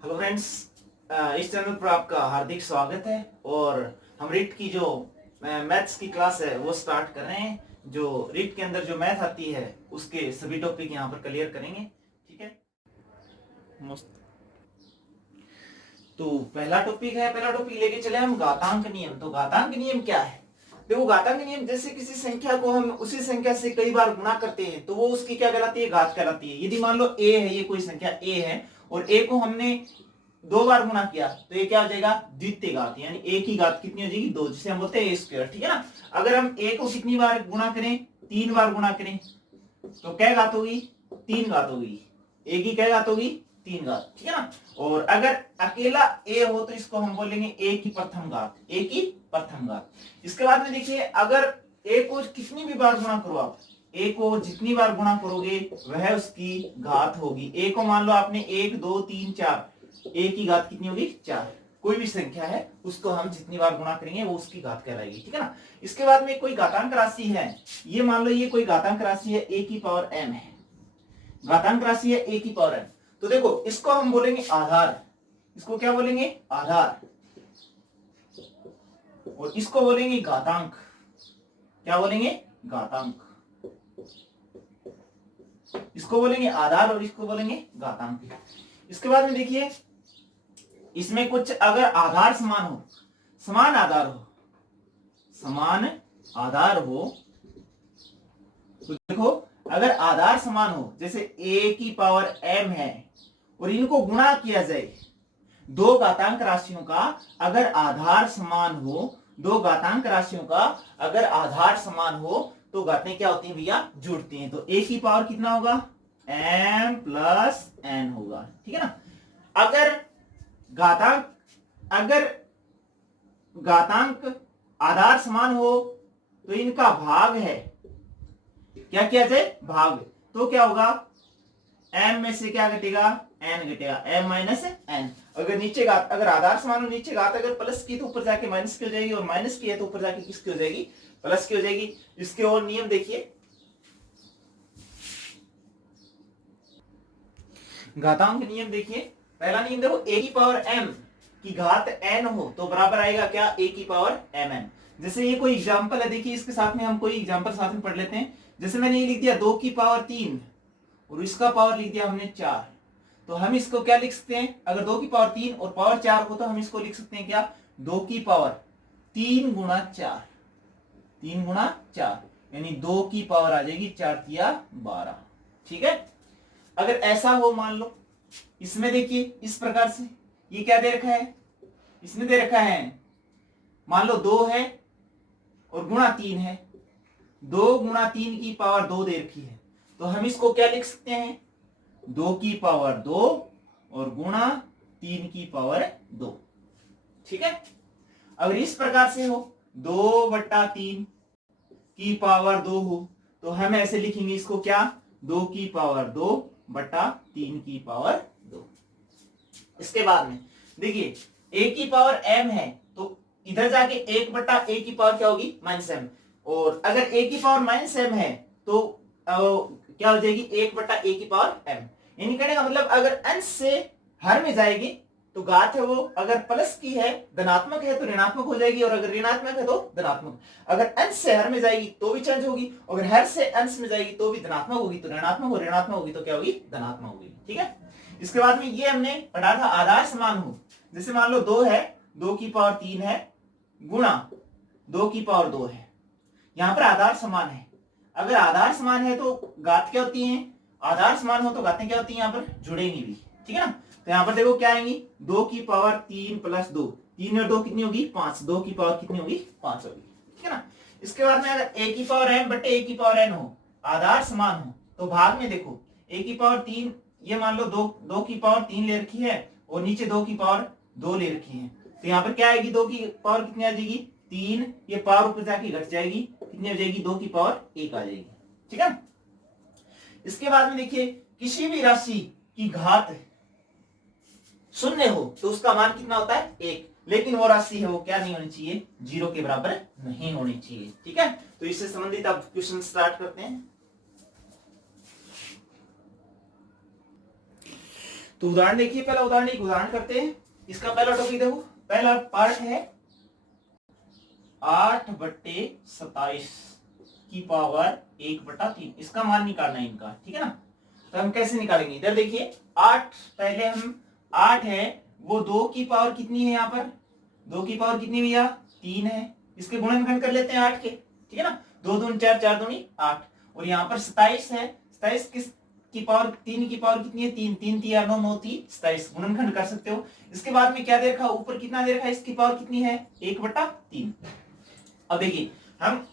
Hello friends, इस channel पर आपका हार्दिक स्वागत है। और हम रीट की जो मैथ्स की क्लास है वो स्टार्ट कर रहे हैं। जो रीट के अंदर जो मैथ आती है उसके सभी टॉपिक यहाँ पर क्लियर करेंगे। ठीक है, मस्त। तो पहला टॉपिक लेके चले हम घातांक नियम। तो घातांक नियम क्या है? देखो, घातांक नियम जैसे किसी संख्या को हम उसी संख्या से कई बार गुणा करते हैं तो वो उसकी क्या कहलाती है? घात कहलाती है। यदि मान लो ए है, ये कोई संख्या ए है और ए को हमने दो बार गुणा किया तो ये क्या हो जाएगा? द्वितीय घात, यानी ए की घात कितनी हो जाएगी? दो, जिसे हम बोलते हैं ए स्क्वायर। ठीक है ना। अगर हम ए को कितनी बार गुणा करें? तीन बार गुणा करें तो क्या घात होगी? तीन घात होगी। ए की क्या घात होगी? तीन घात। ठीक है ना। और अगर अकेला ए हो तो इसको हम बोलेंगे ए की प्रथम घात, ए की प्रथम घात। इसके बाद में देखिए, अगर ए को कितनी भी बार गुणा करो आप, ए को जितनी बार गुणा करोगे वह उसकी घात होगी। ए को मान लो आपने एक दो तीन चार, ए की घात कितनी होगी? चार। कोई भी संख्या है उसको हम जितनी बार गुणा करेंगे वो उसकी घात कहलाएगी। ठीक है ना। इसके बाद में कोई घातांक राशि है, ये मान लो ये कोई घातांक राशि है, ए की पावर m है। घातांक राशि है ए की पावर m। तो देखो, इसको हम बोलेंगे आधार। इसको क्या बोलेंगे? आधार। और इसको बोलेंगे घातांक। क्या बोलेंगे? घातांक। इसको बोलेंगे आधार और इसको बोलेंगे घातांक। इसके बाद में देखिए, इसमें कुछ अगर आधार समान हो, समान आधार हो, समान आधार हो तो देखो, अगर आधार समान हो, जैसे a की पावर m है और इनको गुणा किया जाए, दो घातांक राशियों का अगर आधार समान हो, दो घातांक राशियों का अगर आधार समान हो तो घातें क्या होती हैं भैया? जुड़ती हैं। तो a की पावर कितना होगा? m प्लस n होगा। ठीक है ना। अगर घातांक आधार समान हो तो इनका भाग है, क्या किया जाए? भाग। तो क्या होगा? m में से क्या घटेगा? n घटेगा, m माइनस n। अगर नीचे घात, अगर आधार समान हो, नीचे घात अगर प्लस की तो ऊपर जाके माइनस की हो जाएगी, और माइनस की है तो ऊपर जाके किसकी हो जाएगी? प्लस की हो जाएगी। इसके और नियम देखिए, घातांक नियम देखिए। पहला नियम देखो, a की पावर m की घात n हो तो बराबर आएगा क्या? a की पावर mn। जैसे ये कोई एग्जांपल है, देखिए इसके साथ में हम कोई एग्जांपल साथ में पढ़ लेते हैं। जैसे मैंने ये लिख दिया 2 की पावर 3 और इसका पावर लिख दिया हमने 4। तो हम इसको क्या लिख सकते हैं? अगर 2 की पावर 3 और पावर 4 हो तो हम इसको लिख सकते हैं क्या? 2 की पावर 3 गुणा 4, 3 गुणा 4, यानी 2 की पावर आ जाएगी 4 तिया 12। ठीक है। अगर ऐसा हो, मान लो इसमें देखिए इस प्रकार से, ये क्या दे रखा है? इसमें दे रखा है, मान लो 2 है और गुणा 3 है, 2 गुणा 3 की पावर 2 दे रखी है। तो हम इसको क्या लिख सकते हैं? 2 की पावर 2 और गुणा 3 की पावर 2। ठीक है। अगर इस प्रकार से हो, 2/3 की पावर 2 हो तो हम ऐसे लिखेंगे इसको क्या? 2 की पावर 2/3 की पावर 2। इसके बाद में देखिए, a की पावर m है तो इधर जाके 1/a की पावर क्या होगी? -m। और अगर a की पावर -m है तो क्या हो जाएगी? 1/a की पावर m। यानी कहने का मतलब, अगर अंश से हर में जाएगी तो घात है वो अगर प्लस की है, धनात्मक है तो ऋणात्मक हो जाएगी, और अगर ऋणात्मक है तो धनात्मक। अगर अंश से हर में जाएगी तो भी चेंज होगी, अगर हर से अंश में जाएगी तो भी धनात्मक होगी, तो ऋणात्मक, और ऋणात्मक होगी तो क्या होगी? धनात्मक होगी। ठीक है। इसके बाद में ये हमने पढ़ा था आधार समान हो। जैसे मान लो 2 है, 2 की पावर 3 है गुणा 2 की पावर 2 है। यहां पर आधार समान है। अगर आधार समान है तो घात क्या होती है? आधार समान हो तो घातें क्या होती है? यहां पर जुड़ेंगी भी। ठीक है ना। तो यहां पर देखो क्या आएंगी? 2 की पावर 3 प्लस 2, 3 और 2 कितनी होगी? 5। 2 की पावर कितनी होगी? 5 होगी। ठीक है ना। इसके बाद में अगर a की पावर m बटे a की पावर n हो, आधार समान हो, तो भाग में देखो a की पावर 3, ये मान लो 2 की पावर 3 ले रखी है और नीचे 2 की पावर 2 ले रखी है। तो यहाँ पर क्या आएगी? 2 की पावर कितनी आ जाएगी? 3। ये पावर ऊपर जाके घट जाएगी, कितनी हो जाएगी? 2 की पावर 1 आ जाएगी। ठीक है। इसके बाद में देखिए, किसी भी राशि की घात शून्य हो तो उसका मान कितना होता है? 1। लेकिन वो राशि है वो क्या नहीं होनी चाहिए? 0 के बराबर नहीं होनी चाहिए। ठीक है। तो इससे संबंधित अब क्वेश्चन स्टार्ट करते हैं। तो उदाहरण देखिए, पहला उदाहरण एक उदाहरण करते हैं। इसका पहला टॉपिक देखो, पहला पार्ट है 8/27 की पावर 1/3। इसका मान निकालना है इनका, ठीक है ना। तो हम कैसे निकालेंगे, इधर देखिए 8, पहले हम 8 है वो 2 की पावर कितनी है, यहाँ पर 2 की पावर कितनी भैया 3 है। इसके गुणनखंड कर लेते हैं 8 के, ठीक है ना। 2 दूनी 4, 4 दूनी 8। और यहाँ पर 27 है, 27 किस की पावर 3 की पावर कितनी है 3, 3 3 9 9 3 27, गुणनखंड कर सकते हो। इसके बाद में क्या दे रखा, ऊपर कितना दे रखा है, इसकी पावर कितनी है 1/3। अब देखिए हम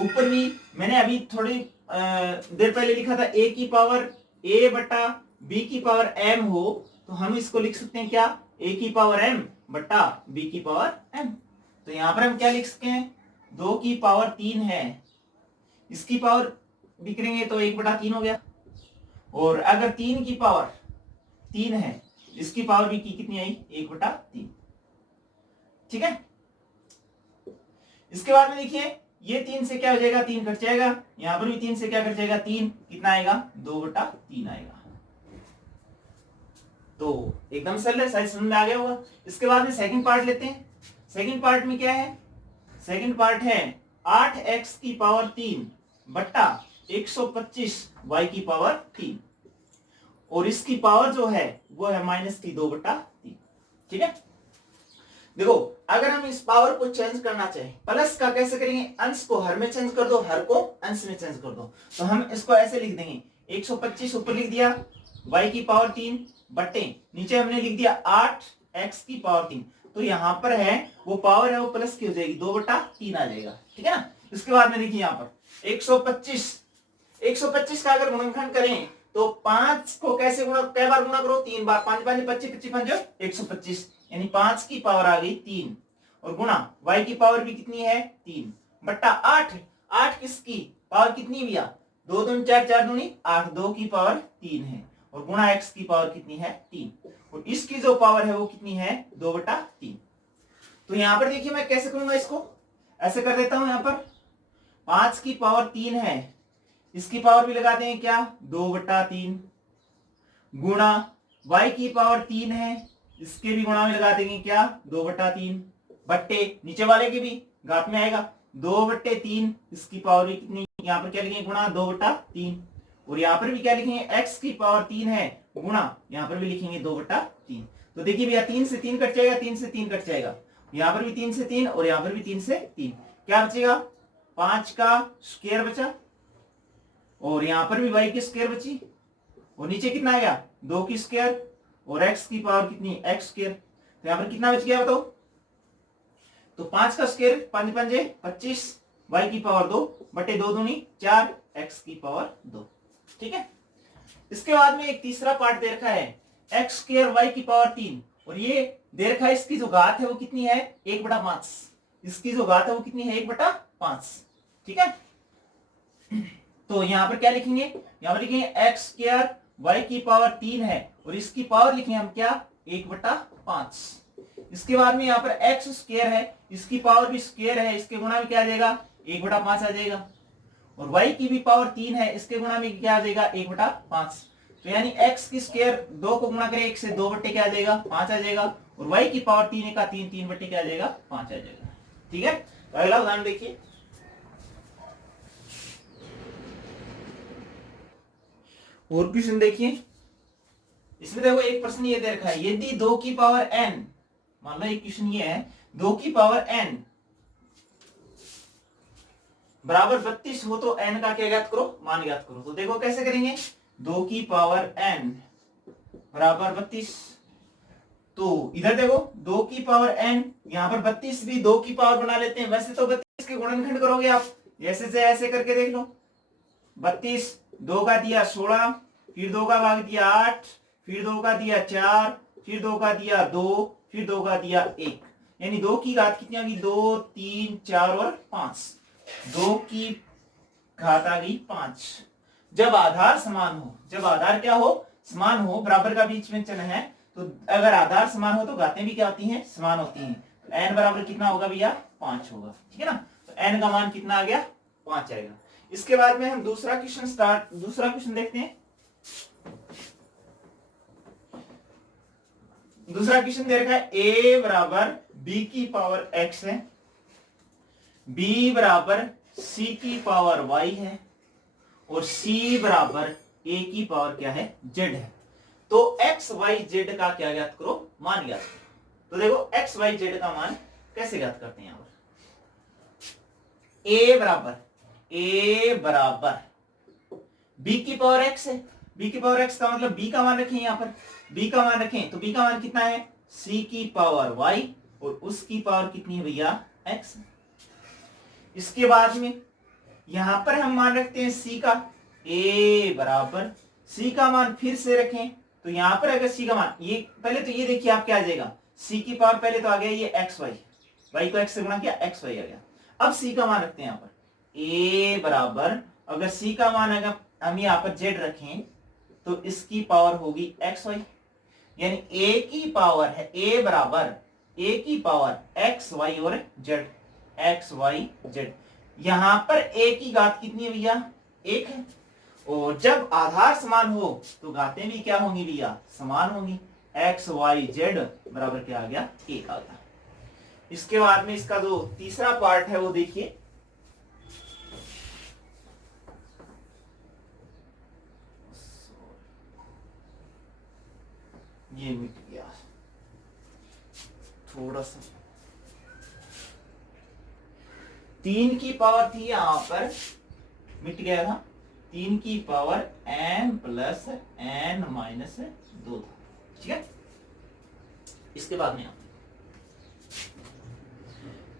ऊपर भी मैंने अभी थोड़ी देर पहले लिखा था a की पावर a/b की पावर m हो, तो हम इसको लिख सकते हैं क्या, a की पावर m बटा b की पावर m। तो यहां पर हम क्या लिख सकते हैं, 2 की पावर 3 है, इसकी पावर बिखरेंगे तो 1/3 हो गया। और अगर 3 की पावर 3 है, इसकी पावर भी की कितनी आई 1/3, ठीक है। इसके बाद में देखिए ये 3 से क्या हो जाएगा, 3 कट जाएगा, यहां पर भी 3 से क्या कट जाएगा 3, कितना आएगा 2/3 आएगा। तो एकदम सरल है, शायद समझ में आ गया होगा। इसके बाद में सेकंड पार्ट लेते हैं। सेकंड पार्ट में क्या है, सेकंड पार्ट है 8x की पावर 3 बट्टा 125 y की पावर 3, और इसकी पावर जो है वो है -2/3, ठीक है। देखो अगर हम इस पावर को चेंज करना चाहें, प्लस का कैसे करेंगे, अंश को हर में चेंज कर दो, हर को अंश में चेंज कर दो। तो हम इसको ऐसे लिख देंगे 125 ऊपर लिख दिया y की पावर 3 बट्टे नीचे हमने लिख दिया 8x की पावर 3। तो यहां पर है वो पावर है वो प्लस की हो जाएगी, 2/3 आ जाएगा, ठीक है ना। इसके बाद में देखिए यहाँ पर 125 का अगर गुणनखंड करें तो 5 को कैसे गुणा, कै बार गुणा करो, 3 बार, 5 5 25 25 5 125, यानी 5 की पावर आ गई 3, और गुणा y की पावर भी कितनी है 3 बट्टा 8। 8 किसकी पावर कितनी भैया 2 दूनी 4, 4 दूनी 8, 2 की पावर 3 है, और गुणा x की पावर कितनी है 3, और इसकी जो पावर है वो कितनी है 2/3। तो यहां पर देखिए मैं कैसे करूंगा, इसको ऐसे कर देता हूं, यहां पर 5 की पावर 3 है, इसकी पावर भी लगाते हैं क्या 2/3, गुणा y की पावर 3 है, इसके भी गुणा में लगा देंगे क्या 2/3, बट्टे नीचे वाले के भी घात में आएगा 2/3, इसकी पावर भी कितनी, यहाँ पर क्या लिखेंगे गुणा 2/3, और यहाँ पर भी क्या लिखेंगे x की पावर 3 है गुणा, यहाँ पर भी लिखेंगे 2/3। तो देखिए भैया 3 से 3 कट जाएगा, 3 से 3 कट जाएगा, यहाँ पर भी 3 से 3 और यहाँ पर भी 3 से 3, क्या बचेगा 5 का स्क्वायर बचा, और यहाँ पर भी y की स्क्वायर बची, और नीचे कितना आ गया 2 की स्क्वायर, और x की पावर कितनी x स्क्वायर। तो यहाँ पर कितना बच गया बताओ, तो 5 का स्क्वायर 5 5 25, y की पावर 2 बटे 2 दूनी 4, x की पावर 2, ठीक है। इसके बाद में एक तीसरा पार्ट दे रखा है x स्क्वायर y की पावर 3, और ये दे रखा है इसकी जो घात है वो कितनी है 1/5, इसकी जो घात है वो कितनी है 1/5, ठीक है। तो यहां पर क्या लिखेंगे, यहां पर लिखेंगे x स्क्वायर y की पावर 3 है, और इसकी पावर लिखेंगे हम क्या 1/5। इसके बाद में यहाँ पर x स्क्वायर है, इसकी पावर भी स्क्वायर है, इसके गुणा में क्या आ जाएगा 1/5 आ जाएगा, और y की भी पावर 3 है, इसके गुणा में क्या आ जाएगा 1/5। तो यानी x की स्क्वायर 2 को गुणा करें 1 से 2 बट्टे क्या आ जाएगा 5 आ जाएगा, और y की पावर 3 का 3 3 बट्टे क्या आ जाएगा 5 आ जाएगा, ठीक है। तो अगला उदाहरण देखिए, और क्वेश्चन देखिए। इसमें देखो एक प्रश्न ये दे रखा है, यदि 2 की पावर n, मान लो एक क्वेश्चन ये है 2 की पावर n बराबर 32 हो तो n का क्या ज्ञात करो, मान ज्ञात करो। तो देखो कैसे करेंगे, 2 की पावर n बराबर 32, तो इधर देखो 2 की पावर n, यहां पर 32 भी 2 की पावर बना लेते हैं, वैसे तो 32 के गुणनखंड करोगे आप, ऐसे से ऐसे करके देख लो, 32 2 का दिया 16, फिर 2 का भाग दिया 8, फिर 2 का दिया 4, फिर 2 का दिया 2, फिर 2 का दिया 1, यानी 2 की घात कितनी आ गई 2 3 4 और 5, 2 की घात आ गई 5। जब आधार समान हो, जब आधार क्या हो समान हो, बराबर का बीच में चिन्ह है, तो अगर आधार समान हो तो घातें भी क्या होती हैं समान होती हैं। तो n बराबर कितना होगा भैया 5 होगा, ठीक है ना। तो n का मान कितना आ गया 5 आएगा। इसके बाद में हम दूसरा क्वेश्चन देखते हैं। दूसरा क्वेश्चन दे रखा है a बराबर b की पावर x है, b बराबर c की पावर y है और c बराबर a की पावर क्या है, z है। तो x y z का क्या ज्ञात करो, मान ज्ञात करो। तो देखो x y z का मान कैसे ज्ञात करते हैं, यहां पर a बराबर b की पावर x है, b की पावर x का मतलब b का मान रखें, यहां पर b का मान रखें तो b का मान कितना है, c की पावर y और उसकी पावर कितनी है भैया, x। इसके बाद में यहां पर हम मान रखते हैं c का, a बराबर c का मान फिर से रखें तो यहां पर अगर c का मान, ये पहले तो ये देखिए आप क्या आ जाएगा, c की पावर पहले तो आ गया ये x y को x से गुणा किया x y आ गया। अब c का मान रखते हैं यहां पर a बराबर, अगर c का मान अगर हम यहां पर z रखें तो इसकी पावर होगी x y, यानी a की पावर है, a बराबर a की पावर x y और z, x y z। यहां पर a की घात कितनी है भैया, 1 है, और जब आधार समान हो तो घातें भी क्या होंगी भैया, समान होंगी। x y z बराबर क्या आ गया, 1 आ गया। इसके बाद में इसका जो तीसरा पार्ट है वो देखिए, ये मिट गया थोड़ा सा, 3 की पावर थी यहां पर, मिट गया था, 3 की power m plus n minus 2 था, ठीक है। इसके बाद में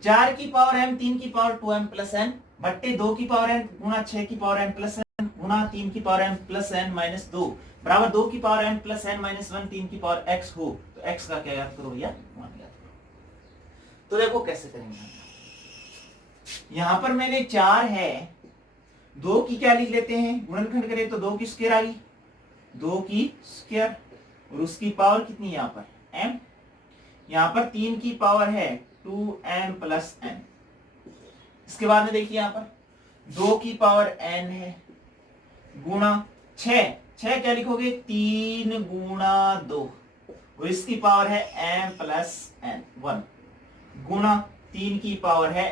4 की पावर m, 3 की पावर 2m प्लस n बट्टे 2 की पावर n गुणा 6 की पावर m प्लस n गुणा 3 की power m plus n minus 2 बराबर 2 की power m plus n minus 1, 3 की पावर x हो तो x का क्या याद करो भैया, 1 याद करो। तो देखो कैसे करेंगे, यहां पर मैंने 4 है, 2 की क्या लिख लेते हैं, गुणनखंड करें तो 2 की स्क्वायर आ गई, 2 की स्क्वायर और उसकी पावर कितनी है यहां पर m, यहां पर 3 की पावर है 2m प्लस n। इसके बाद में देखिए यहां पर 2 की पावर n है गुणा 6 क्या लिखोगे, 3 गुणा 2 और इसकी पावर है m प्लस n 1 गुणा 3 की पावर है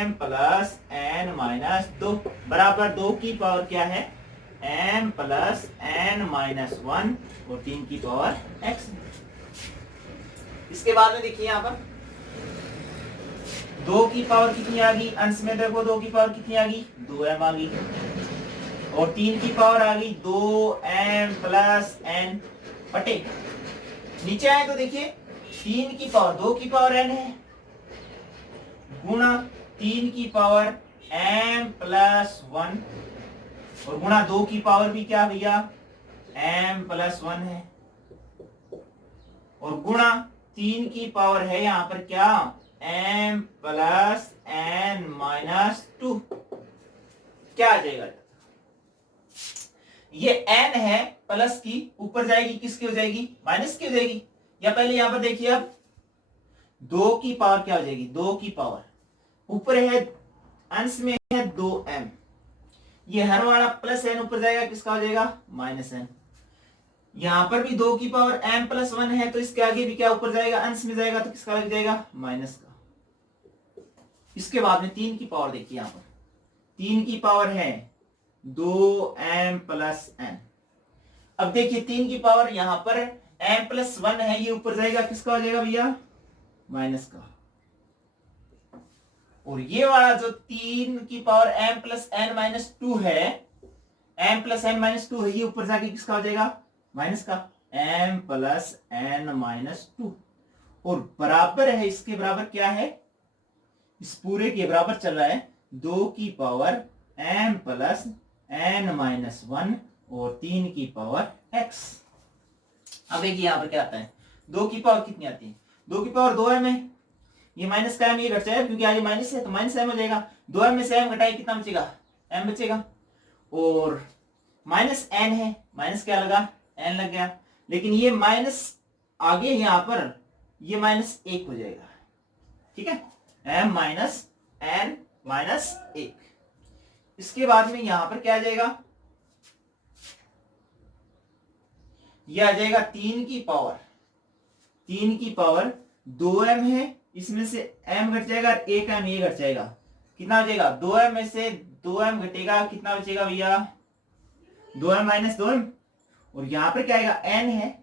m प्लस n माइनस 2 बराबर 2 की पावर क्या है, m प्लस n माइनस 1 और 3 की पावर x। इसके बाद में देखिए यहां पर 2 की पावर कितनी आ गई, अंश में देखो 2 की पावर कितनी आ गई, 2m आ गई और 3 की पावर आ गई 2m प्लस n बटे, नीचे आए तो देखिए 3 की पावर 2 की पावर n है गुणा 3 की पावर m प्लस 1 और गुणा 2 की पावर भी क्या भैया, m प्लस 1 है और गुणा 3 की पावर है यहां पर क्या, m प्लस n माइनस 2, क्या आ जाएगा, ये n है प्लस की ऊपर जाएगी किसकी हो जाएगी, माइनस की हो जाएगी, या पहले यहां पर देखिए अब 2 की पावर क्या हो जाएगी, 2 की पावर ऊपर है अंश में है 2m, ये हर वाला प्लस n ऊपर जाएगा किसका हो जाएगा, माइनस n। यहां पर भी 2 की पावर m प्लस 1 है तो इसके आगे भी क्या ऊपर जाएगा, अंश में जाएगा तो किसका लग जाएगा, माइनस का। इसके बाद में 3 की पावर देखिए, यहां पर 3 की पावर है 2m प्लस n। अब देखिए 3 की पावर यहां पर m प्लस 1 है, ये ऊपर जाएगा किसका हो जाएगा भैया, माइनस का। और ये वाला जो 3 की power m plus n minus 2 है, m प्लस n माइनस 2 है, ये ऊपर जाके किसका हो जाएगा, माइनस का, m प्लस n माइनस 2 और बराबर है, इसके बराबर क्या है, इस पूरे के बराबर चल रहा है 2 की power m plus n minus 1 और 3 की पावर x। अब देखिए यहां पर क्या आता है, 2 की पावर कितनी आती है, 2 की पावर 2m है, ये माइनस का m ये घट जाएगा क्योंकि आगे माइनस है तो माइनस m हो जाएगा, 2m में से m घटाए कितना बचेगा, m बचेगा और माइनस n है, माइनस क्या लगा, n लग गया, लेकिन ये माइनस आगे यहां पर ये माइनस 1 हो जाएगा, ठीक है, m माइनस n माइनस 1। इसके बाद में यहां पर क्या आ जाएगा, ये आ जाएगा 3 की पावर 3 की पावर 2m है, इसमें से m घट जाएगा और 1m ये घट जाएगा, कितना हो जाएगा 2m में से 2m घटेगा, कितना बचेगा भैया 2m माइनस 2m, और यहां पर क्या आएगा n है,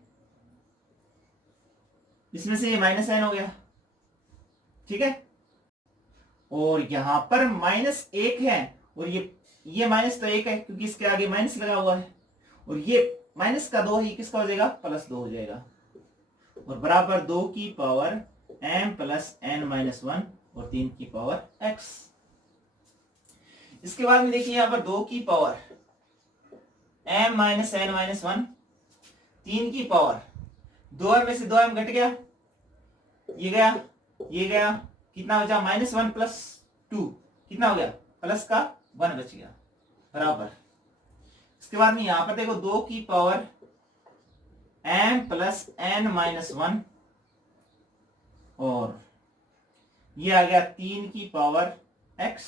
इसमें से ये माइनस n हो गया, ठीक है, और यहां पर -1 है, और ये माइनस तो 1 है क्योंकि इसके आगे माइनस लगा हुआ है, और ये माइनस का 2 ही किसका हो जाएगा +2 हो जाएगा, और बराबर 2 की power m plus n minus 1 और 3 की पावर x। इसके बाद में देखिए यहां पर 2 की power m minus n minus 1, 3 की पावर 2m में से 2m घट गया, ये गया, ये गया, कितना बचा -1 प्लस 2, कितना हो गया प्लस का 1 बच गया, बराबर। इसके बाद में यहां पर देखो 2 की power m plus n minus 1, और ये आ गया 3 की पावर x।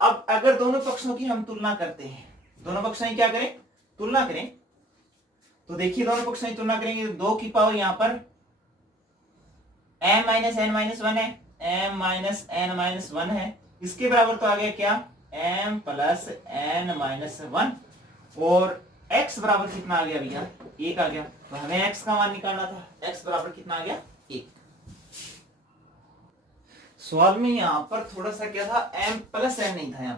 अब अगर दोनों पक्षों की हम तुलना करते हैं, दोनों पक्षों की क्या करें तुलना करें, तो देखिए दोनों पक्षों की तुलना करेंगे तो 2 की पावर यहां पर m माइनस n माइनस 1 है, m माइनस n माइनस 1 है, इसके बराबर तो आ गया क्या m प्लस n माइनस 1, और x बराबर कितना आ गया भैया 1 आ गया, तो हमें x का मान निकालना था, x बराबर कितना आ गया 1। सवाल में यहाँ पर थोड़ा सा क्या था m प्लस n नहीं था, यहाँ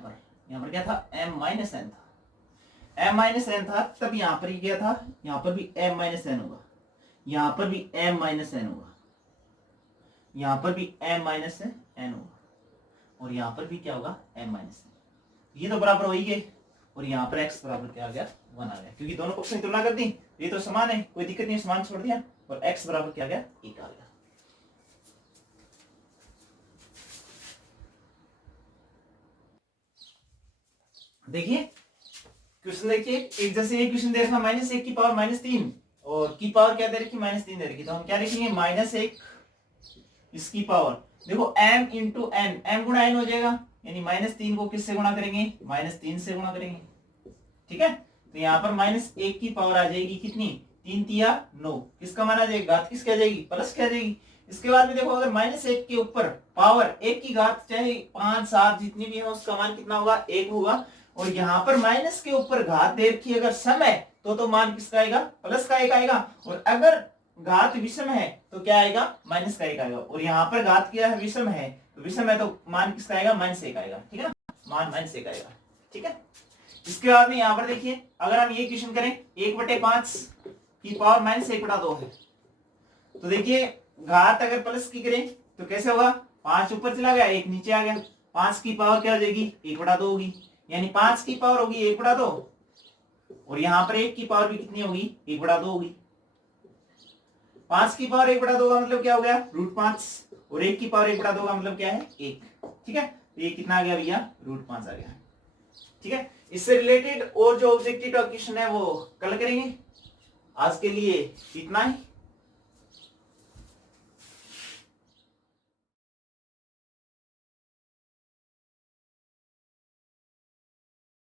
पर क्या था m माइनस n था, m माइनस n था, तब यहाँ पर ही क्या था, यहाँ पर भी m माइनस n होगा, यहाँ पर भी m माइनस n होगा, यहाँ पर भी m माइनस n होगा, और यहाँ पर भी क्या होगा m माइनस n, ये तो बराबर हो ही गए, और यहाँ पर x बराबर क्या आ गया 1 आ गया, क्योंकि दोनों पक्षों की तुलना कर दी, ये तो समान है, कोई दिक्कत नहीं, समान छोड़ दिया, और x बराबर क्या आ गया 1 आ गया। देखिए क्वेश्चन देखिए, एक जैसे ये क्वेश्चन दे रखा -1 की पावर -3 और की पावर क्या दे रखी -3 दे रखी, तो हम क्या लिखेंगे -1 इसकी पावर, देखो m इंटू n, m गुणा n हो जाएगा, यानी -3 को किससे गुणा करेंगे -3 से गुणा करेंगे, ठीक है, तो यहाँ पर -1 की पावर आ जाएगी कितनी 3 तिया 9, किसका मान आ जाएगा घात किसकी आ जाएगी प्लस की आ जाएगी। इसके बाद में देखो अगर -1 के ऊपर पावर 1 की घात चाहे 5 7 जितनी भी है उसका मान कितना होगा 1 होगा, और यहाँ पर माइनस के ऊपर घात दे रखी अगर सम है तो मान किसका आएगा प्लस का 1 आएगा, और अगर घात विषम है तो क्या आएगा माइनस का 1 आएगा, और यहाँ पर घात क्या है विषम है, तो विषम है तो मान किसका आएगा -1 आएगा, ठीक है ना, मान -1 आएगा, ठीक है। इसके बाद में यहाँ पर देखिए अगर हम ये क्वेश्चन करें 1/5 की पावर -1/2 है, तो देखिए घात अगर प्लस की करें तो कैसे होगा 5 ऊपर चला गया 1 नीचे आ गया, 5 की पावर क्या हो जाएगी 1/2 होगी, यानी 5 की पावर होगी 1/2, और यहाँ पर 1 की पावर भी कितनी होगी 1/2 होगी, 5 की पावर 1/2 का मतलब क्या हो गया √5, और 1 की पावर 1/2 का मतलब क्या है 1, ठीक है, तो ये कितना आ गया भैया √5 आ गया, ठीक है। इससे रिलेटेड और जो ऑब्जेक्टिव क्वेश्चन है वो कल करेंगे, आज के लिए इतना ही।